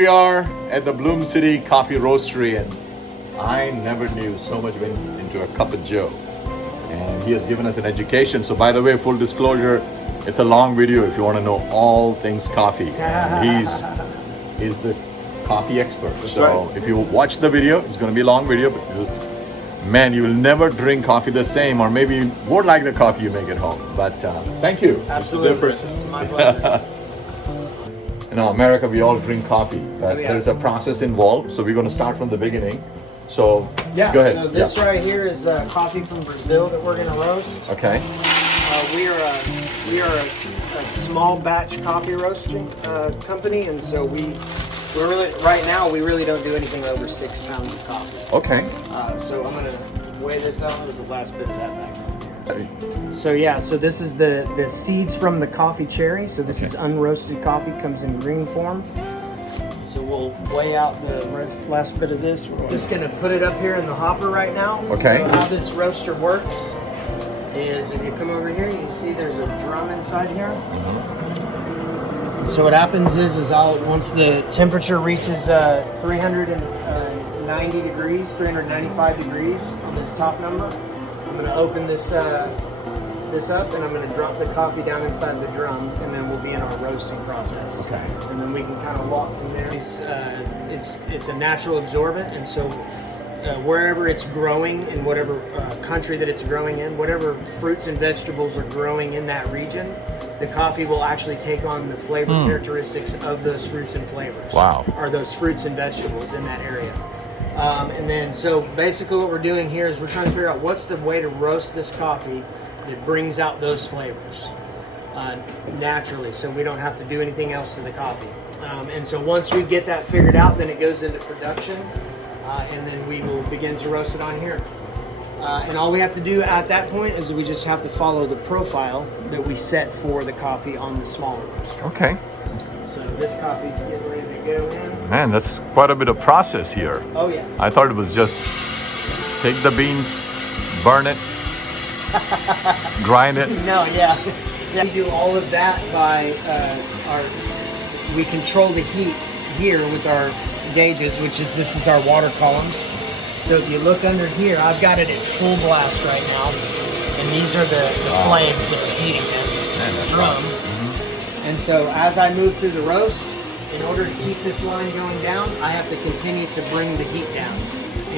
We are at the Bloom City Coffee Roastery, and I never knew so much went into a cup of Joe. And he has given us an education. So by the way, full disclosure, it's a long video if you want to know all things coffee. And he's the coffee expert. So if you watch the video, it's going to be a long video, but man, you will never drink coffee the same, or maybe you won't like the coffee you make at home. But thank you. Absolutely. My pleasure. In America, we all drink coffee, but there's a process involved. So we're going to start from the beginning. So yeah, go ahead. So this right here is coffee from Brazil that we're going to roast. Okay. We are a small batch coffee roasting company, and so we're really right now we really don't do anything over 6 pounds of coffee. Okay. So I'm going to weigh this out. There's the last bit of that back there. So yeah, so this is the seeds from the coffee cherry. So this is unroasted coffee, comes in green form. So we'll weigh out the last bit of this. We're just gonna put it up here in the hopper right now. Okay. So how this roaster works is if you come over here, you see there's a drum inside here. So what happens is once the temperature reaches 390 degrees, 395 degrees on this top number, I'm going to open this up, and I'm going to drop the coffee down inside the drum, and then we'll be in our roasting process. Okay. And then we can kind of walk from there. It's a natural absorbent, and so wherever it's growing, in whatever country that it's growing in, whatever fruits and vegetables are growing in that region, the coffee will actually take on the flavor characteristics of those fruits and flavors. Wow. Or those fruits and vegetables in that area. And then, so basically what we're doing here is we're trying to figure out what's the way to roast this coffee that brings out those flavors naturally, so we don't have to do anything else to the coffee. And so once we get that figured out, then it goes into production, and then we will begin to roast it on here. And all we have to do at that point is we just have to follow the profile that we set for the coffee on the smaller roaster. Okay. So this coffee's getting ready to go in. Man, that's quite a bit of process here. Oh yeah. I thought it was just take the beans, burn it, grind it. No, yeah. We do all of that by we control the heat here with our gauges, this is our water columns. So if you look under here, I've got it at full blast right now, and these are the flames that are heating this drum. And so as I move through the roast, in order to keep this line going down, I have to continue to bring the heat down.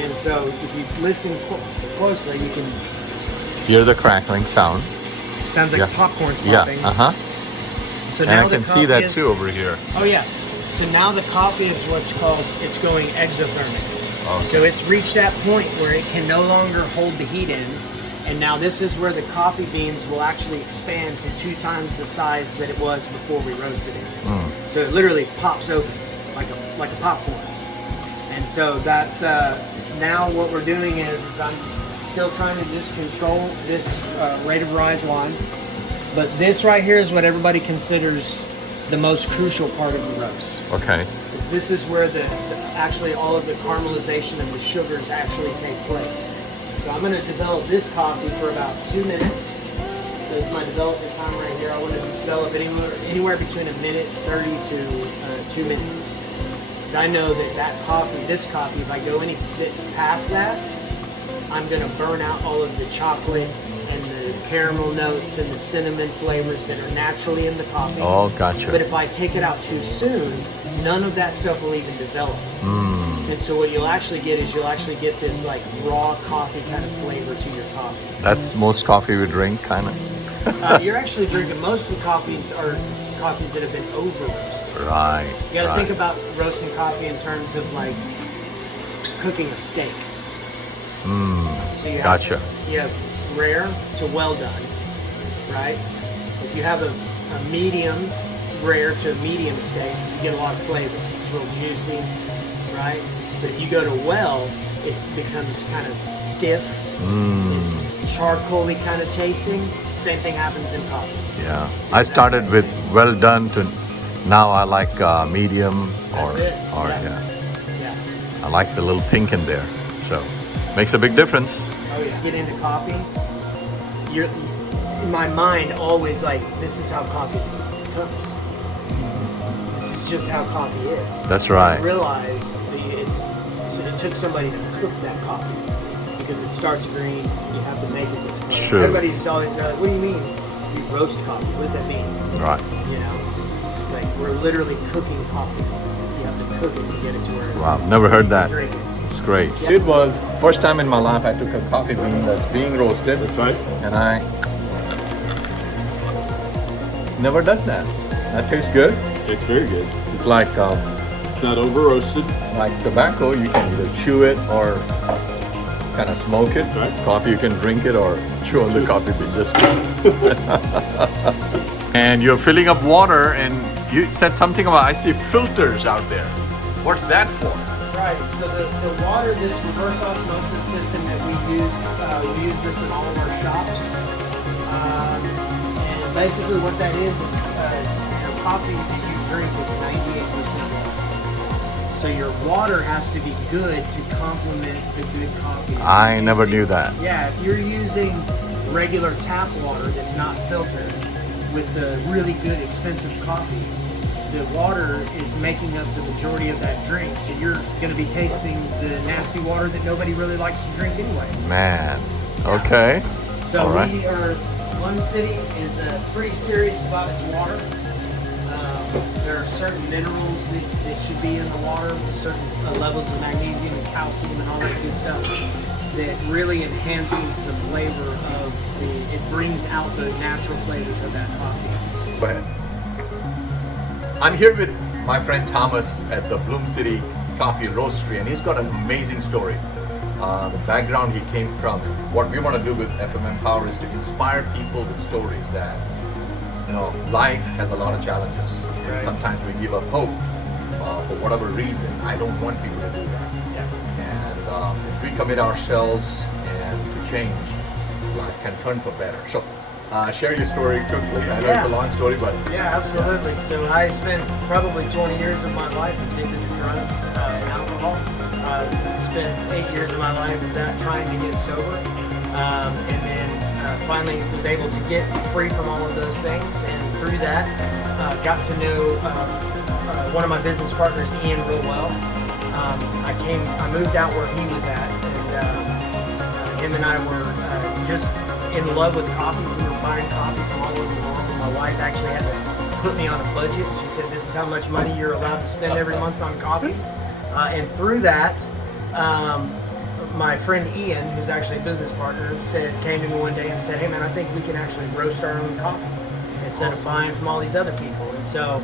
And so if you listen closely, you can Hear the crackling sound. Sounds like popcorn's popping. Yeah. So And now I can see that too over here. Oh yeah. So now the coffee is what's called, it's going exothermic. Okay. So it's reached that point where it can no longer hold the heat in. And now this is where the coffee beans will actually expand to 2 times the size that it was before we roasted it. So it literally pops open like a popcorn. And so that's now what we're doing is I'm still trying to just control this rate of rise line. But this right here is what everybody considers the most crucial part of the roast. Okay. This is where actually all of the caramelization of the sugars actually take place. So I'm going to develop this coffee for about 2 minutes. So this is my development time right here. I want to develop anywhere between 1 minute 30 to 2 minutes. So I know that this coffee, if I go any bit past that, I'm going to burn out all of the chocolate and the caramel notes and the cinnamon flavors that are naturally in the coffee. Oh, gotcha. But if I take it out too soon, none of that stuff will even develop. And so what you'll actually get is this like raw coffee kind of flavor to your coffee. That's most coffee we drink, kind of. You're actually drinking, most of the coffees are coffees that have been over roasted. Right. You got to think about roasting coffee in terms of like cooking a steak. So you have rare to well done, right? If you have a medium rare to medium steak, you get a lot of flavor. It's real juicy, right? But if you go to well, it becomes kind of stiff. It's charcoaly kind of tasting. Same thing happens in coffee. Yeah. I started with well done to now I like medium That's it. yeah. I like the little pink in there. So makes a big difference. Oh yeah. Get into coffee. You're in my mind always like this is how coffee comes. This is just how coffee is. That's right. I realize it took somebody to cook that coffee because it starts green. You have to make it this way. True. Everybody's always like, "What do you mean? You roast coffee? What does that mean?" Right. You know, it's like we're literally cooking coffee. You have to cook it to get it to where. Wow, never heard that. Drink it. It's great. It was first time in my life I took a coffee bean that's being roasted. That's right. And I never done that. That tastes good. It's very good. It's like It's not over roasted. tobacco. You can either chew it or kind of smoke it. Right. Coffee, you can drink it or chew on the coffee bean. Just and you're filling up water, and you said something about, I see filters out there. What's that for? Right, so the water, this reverse osmosis system that we use this in all of our shops. And basically what that is, it's your coffee that you drink is 98% water. So your water has to be good to complement the good coffee. I never knew that. Yeah, if you're using regular tap water that's not filtered with the really good expensive coffee, the water is making up the majority of that drink, so you're going to be tasting the nasty water that nobody really likes to drink anyways. Man, okay. So all right. Bloom City is pretty serious about its water. There are certain minerals that should be in the water, certain levels of magnesium and calcium and all that good stuff that really enhances the flavor of it brings out the natural flavors of that coffee. Go ahead. I'm here with my friend Thomas at the Bloom City Coffee Roastery, and he's got an amazing story. The background he came from. What we want to do with FMM Power is to inspire people with stories that, life has a lot of challenges. Right. Sometimes we give up hope for whatever reason. I don't want people to do that. Yeah. And if we commit ourselves and to change, life can turn for better. So. Share your story quickly. I know it's a long story, but... Yeah, absolutely. So I spent probably 20 years of my life addicted to drugs and alcohol. Spent 8 years of my life of that trying to get sober. And then finally was able to get free from all of those things. And through that, got to know one of my business partners, Ian, real well. I moved out where he was at, and him and I were just in love with coffee. We were buying coffee from all over the world. My wife actually had to put me on a budget. She said, "This is how much money you're allowed to spend every month on coffee." And through that, my friend Ian, who's actually a business partner, came to me one day and said, "Hey man, I think we can actually roast our own coffee instead of buying from all these other people." And so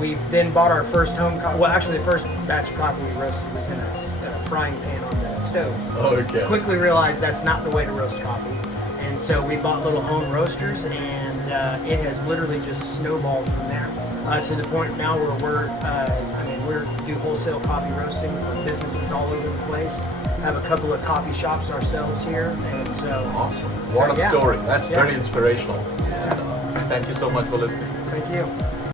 we then bought our first home coffee. Well, actually, the first batch of coffee we roasted was in a frying pan on the stove. Okay. Quickly realized that's not the way to roast coffee, and so we bought little home roasters, and it has literally just snowballed from there to the point now where we do wholesale coffee roasting for businesses all over the place. Have a couple of coffee shops ourselves here, and so awesome. What a story. That's Yeah. very inspirational. Yeah. Thank you so much for listening. Thank you.